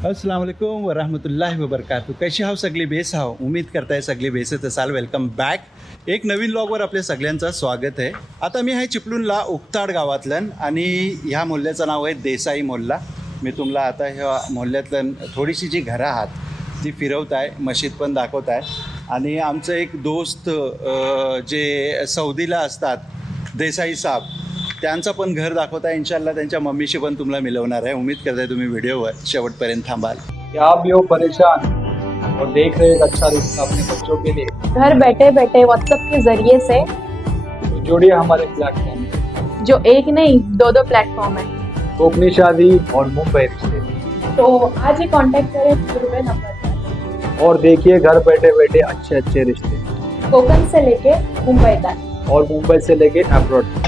अस्सलाम वालेकुम वरहमतुल्लाहि वबरकातुहू. कशी हाव सगळी बेस हाव. उम्मीद करताय सगळी बेसच असाल. Welcome back. एक नवीन व्लॉगवर आपल्या सगळ्यांचं स्वागत आहे. आता मी आहे चिपळूणला उकताड गावातलं आणि ह्या मोहल्ल्याचं नाव आहे देसाई मोहल्ला. मी तुम्हाला आता ह्या मोहल्ल्यातलं थोडीशी जी घरं आहात ती फिरवत आहे, मशीद पण दाखवत आहे. आणि आमचं एक दोस्त जे सौदीला असतात देसाई साहब, त्यांचं पण घर दाखवत आहे. इंशाल्लाह त्यांच्या मम्मीशी पण तुम्हाला मिळवणार आहे. उम्मीद करताय तुम्ही व्हिडिओवर शेवटपर्यंत थांबाल. आप भी हो परेशान और देख रहे एक अच्छा रिश्ता अपने बच्चों के लिए, घर बैठे बैठे व्हाट्सएप के जरिए से तो जुड़िए हमारे प्लेटफॉर्म जो एक नहीं दो प्लेटफॉर्म है. कोकनी शादी और मुंबई रिश्ते, तो आज ही कांटेक्ट करें पूरे नंबर पर और देखिए घर बैठे बैठे अच्छे अच्छे रिश्ते, कोकण से लेके मुंबई तक और मुंबई से लेके अब्रॉड.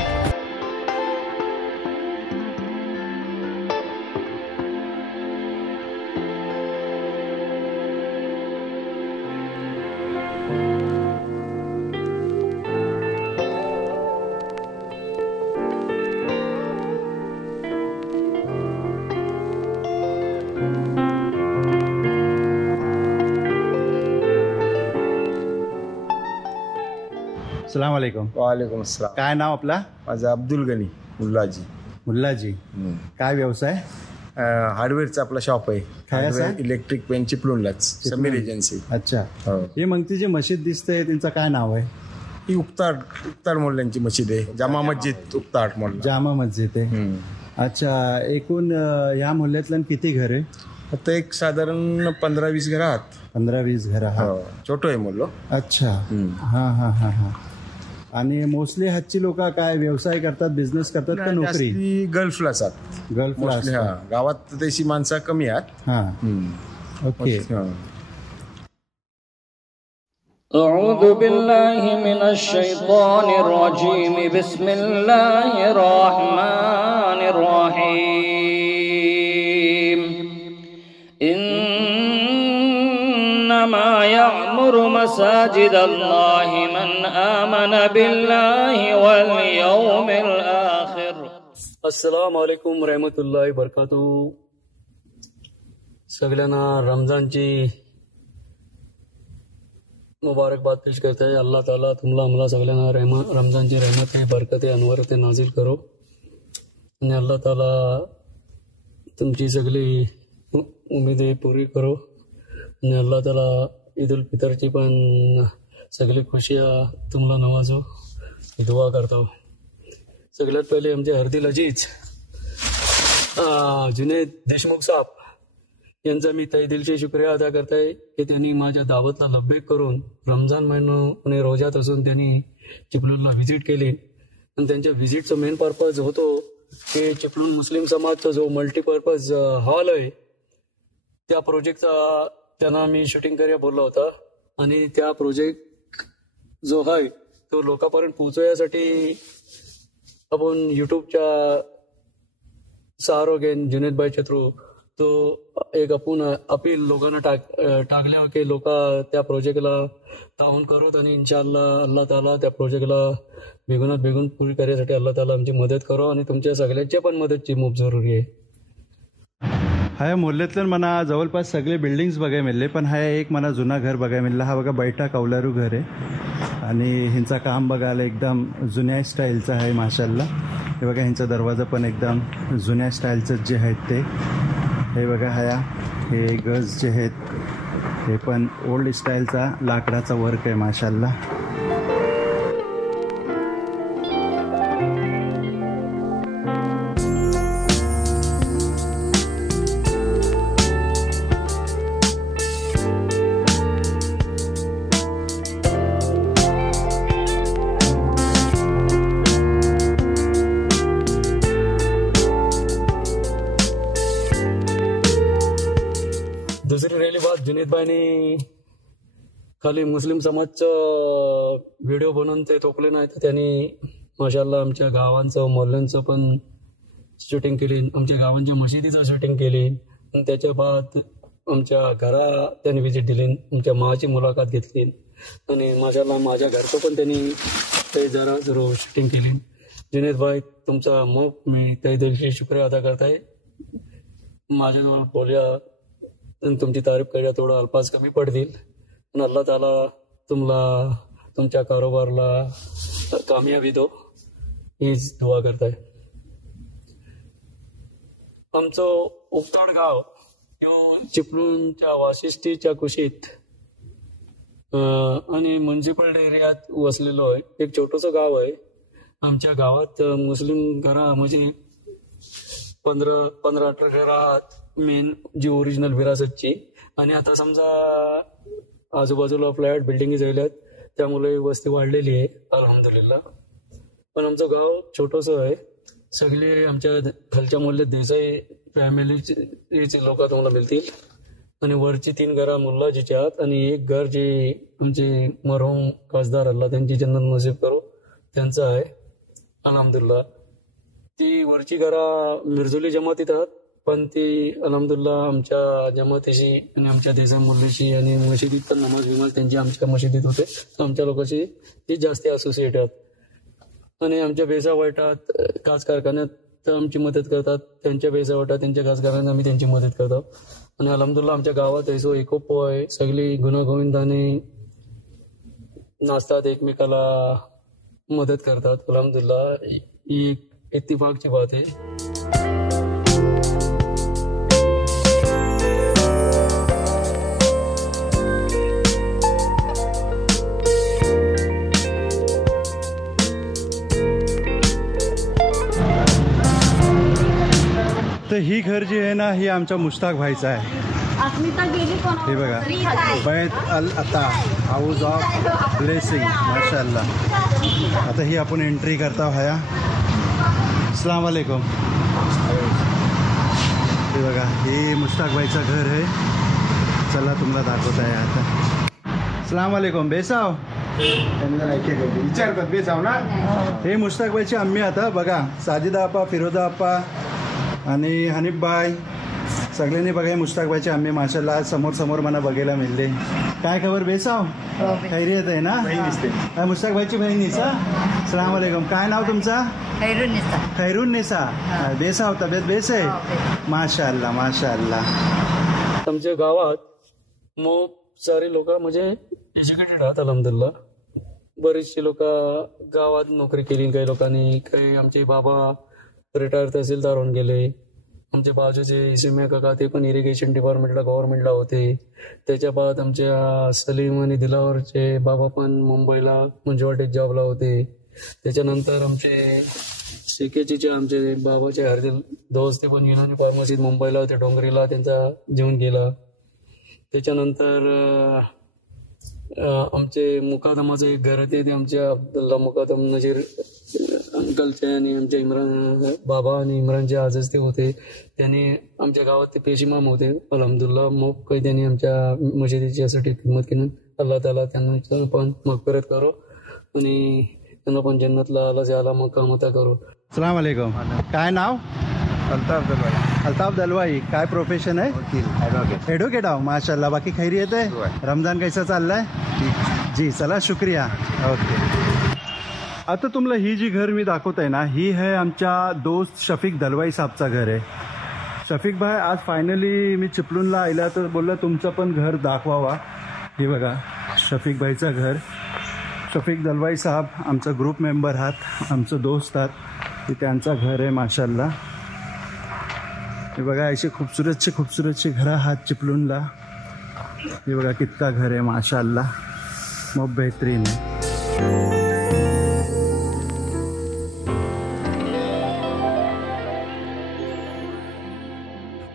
अस्सलाम वालेकुम. वालेकुम अस्सलाम. काय नाव आपला? माझं अब्दुल गनी मुल्लाजी. मुल्लाजी. काय व्यवसाय? हार्डवेअरचं आपला शॉप आहे. काय असं? हार्डवेअर इलेक्ट्रिक पेन चिपळूणलाच, समीर एजन्सी. अच्छा. हो. हे मग ती जी मशीद दिसते त्यांचं काय नाव आहे? ही उक्ताड मोल्ल्यांची मशीद आहे. जामा मस्जिद उक्ताड मोल्ला. जामा मस्जिद आहे. अच्छा. एकूण ह्या मोहल्ल्यातलं किती घर आहे? आता एक साधारण 15-20 घर आहात. 15-20 घर आहात. हो. छोटं आहे मोल्लो. अच्छा. हां हां हां हां. आणि मोस्टली हातची लोक काय व्यवसाय करतात, बिझनेस करतात का नोकरी? जास्ती गल्फला असतात. गल्फला Mostly, असतात. हा. गावात तशी माणसं कमी आहेत. हां. ओके. हा. أعوذ بالله من الشيطان الرجيم بسم الله الرحمن الرحيم إنما يعمر مساجد الله من آمن بالله واليوم الآخر. अस्सलाम वालेकुम रहमतुल्लाहि बरकातुहू. सगळ्यांना रमजानची मुबारकबाद पेश करते हैं. अल्लाह ताला तुमला आम्हाला सगळ्यांना रमजानची रहमत आहे, बरकत आहे, अनवर ते नाजिल करो. आणि अल्लाह ताला तुमची सगळी उमेदी पुरी करो. आणि अल्लाह ताला ईद उल फितरची पण सगळी खुशिया तुमला नवाजो, दुआ करतो. सगळ्यात पहिले आमचे हर्दिल अजीज जुनेद देशमुख साहेब यांचा मी तहेदिलचे शुक्रिया अदा करताय की त्यांनी माझ्या दावतला लब्बेक करून रमजान महिना आणि रोजात असून त्यांनी चिपळूणला व्हिजिट केली. आणि त्यांच्या व्हिजिटचा मेन पर्पज होतो की चिपळूण मुस्लिम समाजचा जो मल्टीपर्पज हॉल आहे त्या प्रोजेक्टचा त्यांना मी शूटिंग करायला बोलला होता. आणि त्या प्रोजेक्ट जो आहे तो लोकांपर्यंत पोहोचवण्यासाठी आपण यूट्यूबच्या सहारा घेऊन जुनेद भाईच्या थ्रू तो एक आपण अपील लोकांना टाकल्या की लोक त्या प्रोजेक्टला ताऊन करत आणि इंशाअल्लाह अल्लाह ताला त्या प्रोजेक्टला बेगुनात बेगून पुरी करण्यासाठी अल्लाह ताला आमची मदत करो. आणि तुमच्या सगळ्यांच्या पण मदतची खूप जरुरी आहे. ह्या मोहल्ल्यातलं मला जवळपास सगळे बिल्डिंग्स बघायला मिळले, पण हा एक मला जुना घर बघायला मिळाला. हा बघा बैठा कौलारू घर आहे आणि ह्यांचं काम बघायला एकदम जुन्या स्टाईलचं आहे माशाल्लाह. हे बघा ह्यांचा दरवाजा पण एकदम जुन्या स्टाईलचं जे आहेत ते. हे बघा हे गज जे आहेत हे पण ओल्ड स्टाईलचा लाकडाचा वर्क आहे माशाल्लाह. दुसरी राहिली बात, जुनेद भाईनी खाली मुस्लिम समाजचं व्हिडिओ बनवून ते थोपले नाही तर त्यांनी माशाल्लाह आमच्या गावांचं मोहल्ल्यांचं पण शूटिंग केली, आमच्या गावांच्या मशिदीचं शूटिंग केली. आणि त्याच्या बाद आमच्या घरा त्यांनी व्हिजिट दिली, आमच्या माची मुलाखत घेतली. आणि माशाल्लाह माझ्या घरचं पण त्यांनी ते जरा शूटिंग केली. जुनेद भाई तुमचा मी त्या दिवशी शुक्रिया अदा करताय. माझ्याजवळ बोलल्या आणि तुमची तारीफ केल्या थोडं अल्पास कमी पडतील. पण अल्लाह ताला तुम्हाला तुमच्या कारोबारला कामयाबी दो हीच दुआ करताय. आमचं उक्ताड गाव ह्यो चिपळूणच्या वाशिष्ठीच्या कुशीत आणि म्युन्सिपल एरियात वसलेलो आहे. एक छोटंसं गाव आहे. आमच्या गावात मुस्लिम घरा म्हणजे 15-18 घरात मेन जी ओरिजिनल विरासतची. आणि आता समजा आजूबाजूला फ्लॅट बिल्डिंगी झाल्यात त्यामुळे वस्ती वाढलेली आहे अल्हम्दुलिल्लाह. पण आमचं गाव छोटंसं आहे. सगळे आमच्या खालच्या मोहल्ल्यात देसाई फॅमिलीचे लोक तुम्हाला मिळतील. आणि वरची 3 घरा मुल्लाजीच्या आहात आणि एक घर जे आमचे मरहूम खासदार अल्लाह त्यांची जन्नत नसीब करो त्यांचं आहे अल्हम्दुलिल्लाह. ती वरची घरा मिरजुली जमातीत आहात पण ती अल्हम्दुलिल्लाह आमच्या जमातीशी आणि आमच्या देसाई मुल्लीशी आणि मशिदीत पण नमाज त्यांची आमच्या मशिदीत होते. आमच्या लोकांशी ती जास्त असोसिएट आहेत. आणि आमच्या बेसा वाईटात काच कारखान्यात आमची मदत करतात. त्यांच्या बेसा वाईटात त्यांच्या काच कारखान्यात आम्ही त्यांची मदत करतो. आणि अल्हम्दुलिल्लाह आमच्या गावात ऐसो एकोप आहे. सगळी गुण्यागोविंदाने नाचतात एकमेकाला मदत करतात. अल्हम्दुलिल्लाह ही एक इत्तिफाकची बात आहे. तर ही घर जी आहे ना ही आमच्या मुश्ताक भाईचं आहे. हे बघा बैत अल अता हाऊस ऑफ ब्लेसिंग माशाअल्लाह. आता ही आपण एंट्री करता हया. अस्सलाम वालेकुम. हे बघा हे मुश्ताक भाईचं घर आहे. चला तुम्हाला दाखवत आहे आता. अस्सलाम वालेकुम. बेसाव विचारतात बेसाव ना. हे मुश्ताक भाईची आम्ही आता बघा साजिदा आप्पा फिरोजा आप्पा आणि हनीफ भाई सगळ्यांनी बघा हे मुश्ताक भाईचे आम्ही माशाल्लाह आज समोर मला बघायला मिळले. काय खबर बेसाव खैरियत आहे ना. मुश्ताक भाईची बहिणीचा. अस्सलाम वालेकुम. काय नाव तुमचा. खैरुन निसा. बेसाव तब्येत बेस आहे माशाल्लाह माशाल्लाह. आमच्या गावात सारे लोक म्हणजे एज्युकेटेड आहात अल्हम्दुलिल्लाह. बरीचशी लोक गावात नोकरी केली. काही लोकांनी काही आमचे बाबा रिटायर तहसीलदार होऊन गेले. आमचे बाजूचे इसिम्या काका ते पण इरिगेशन डिपार्टमेंटला गव्हर्नमेंटला होते. त्याच्या बाद आमच्या सलीम आणि दिलावरचे बाबा पण मुंबईला मुंजवाटीत जॉबला होते. त्याच्यानंतर आमचे शिकेचे आमचे बाबाचे हरदिल दोस्त ते पण युनानी फार्मसीत मुंबईला होते. डोंगरीला त्यांचा जीवन गेला. त्याच्यानंतर आमचे मुकादमाचं एक घर होते ते आमच्या अब्दुल्ला मुकादम नजीर अंकलचे आणि आमच्या इम्रान बाबा आणि इम्रानचे आजच ते होते. त्यांनी आमच्या गावात ते पेशीमाम होते अल्हम्दुलिल्लाह. मग काही त्यांनी आमच्या मशिदीची यासाठी खिदमत केली. अल्लाह ताला त्यांना पण मगफिरत करो आणि त्यांना पण जन्नतला आला से आला मकाम अता करो. अस्सलाम वालेकुम. काय नाव. अल्ताफ दलवाई. काय प्रोफेशन आहे. ॲडव्होकेट आहो माशाल्लाह. बाकी खैरियत आहे. रमजान कैसा चाललाय. जी चला शुक्रिया. ओके. आता तुम्हाला ही जी घर मी दाखवत आहे ना ही आहे आमच्या दोस्त शफीक दलवाई साहबचा घर आहे. शफीक भाई आज फायनली मी चिपळूणला आला तर बोलला तुमचं पण घर दाखवावा. हे बघा शफीक भाईचं घर. शफीक दलवाई साहब आमचा ग्रुप मेंबर आहात आमचं दोस्त आहात. ते त्यांचं घर आहे माशाल्लाह. हे बघा अशी खूबसूरतशी घरं आहात चिपळूणला. हे बघा कितना घर आहे माशाल्लाह. मग बेहतरीन आहे.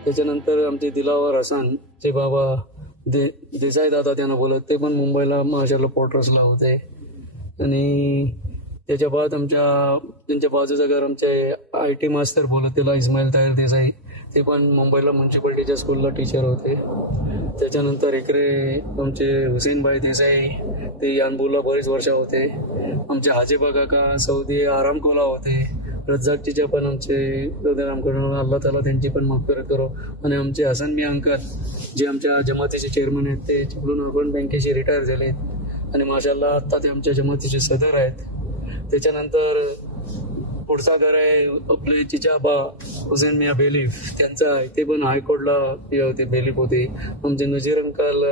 त्याच्यानंतर आमचे दिलावर हसन जे बाबा देसाई दादा त्यांना बोलत ते पण मुंबईला माशाल्लाह पोर्टरसला होते. आणि त्याच्या बाद त्यांच्या बाजूचं घर आमचे IT मास्तर बोलत त्याला इस्माईल ताहिर देसाई ते पण मुंबईला म्युन्सिपाल्टीच्या स्कूलला टीचर होते. त्याच्यानंतर इकडे आमचे हुसेनभाई देसाई ते यानबूला बरेच वर्ष होते. आमचे हाजीबा काका सौदी आरामकोला होते. रज्जाकजीच्या पण आमचे हृदयरामकडून अल्लाह ताला त्यांची पण मगफिरत करो. आणि आमचे हसन मियां अंकल जे आमच्या जमातीचे चेअरमन आहेत ते चिपळूण अर्बन बँकेचे रिटायर झालेत आणि माशाल्लाह आत्ता ते आमच्या जमातीचे सदर आहेत. त्याच्यानंतर पुढचा घर आहे आपले चिचाबा हुसेन मिया बेलीफ त्यांचा आहे, ते पण हायकोर्टला हे होते, बेलीफ होते. आमचे नजीर अंकल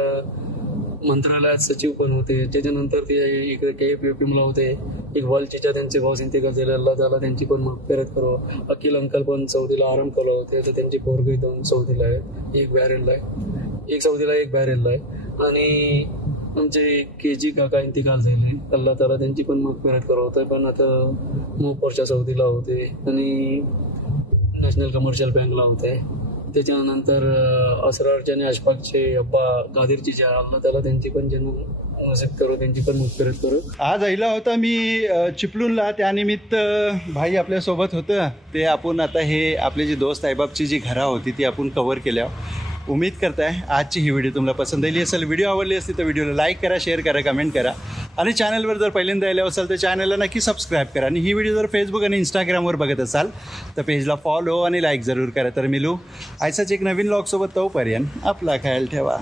मंत्रालयात सचिव पण होते. त्याच्यानंतर ते इकडे KFUPMला होते. इकबाल चिचा त्यांचे बॉस इंतेकाल झाले, अल्लाह ताला त्यांची पण मगफिरत करो. अकील अंकल पण सौदीला आराम केला होते, तर त्यांची पोरगी 2 सौदीला आहे, एक बॅरेलला आहे, एक सौदीला एक बॅरेलला आहे. आणि आमचे KG काका इंतिकाल झाले, अल्लाह ताला त्यांची पण मगफिरत करो. होतं पण आता मोपरच्या सौदीला होते आणि नॅशनल कमर्शियल बँकला होते. त्याच्यानंतर असरारचे आणि अशफाकचे अब्बा गादीरची ज्या, अल्लाह ताला त्यांची पण जन्म नसीब करो, त्यांची पण मगफिरत करो. आज आईला होता मी चिपळूणला, त्यानिमित्त भाई आपल्यासोबत होतं. ते आपण आता हे आपले जी दोस्त आईबापची जी घरा होती ती आपण कव्हर केल्या. उम्मीद करताय आजची ही व्हिडिओ तुम्हाला पसंत आली असेल. व्हिडिओ आवडली असती तर व्हिडिओला लाईक करा, शेअर करा, कमेंट करा आणि चॅनलवर जर पहिल्यांदा आले असाल तर चॅनलला नक्की सबस्क्राईब करा. आणि ही व्हिडिओ जर फेसबुक आणि इंस्टाग्रामवर बघत असाल तर पेजला फॉलो आणि लाईक जरूर करा. तर मिळू आयसाच एक नवीन व्लॉगसोबत. तोपर्यंत आपला ख्याल ठेवा.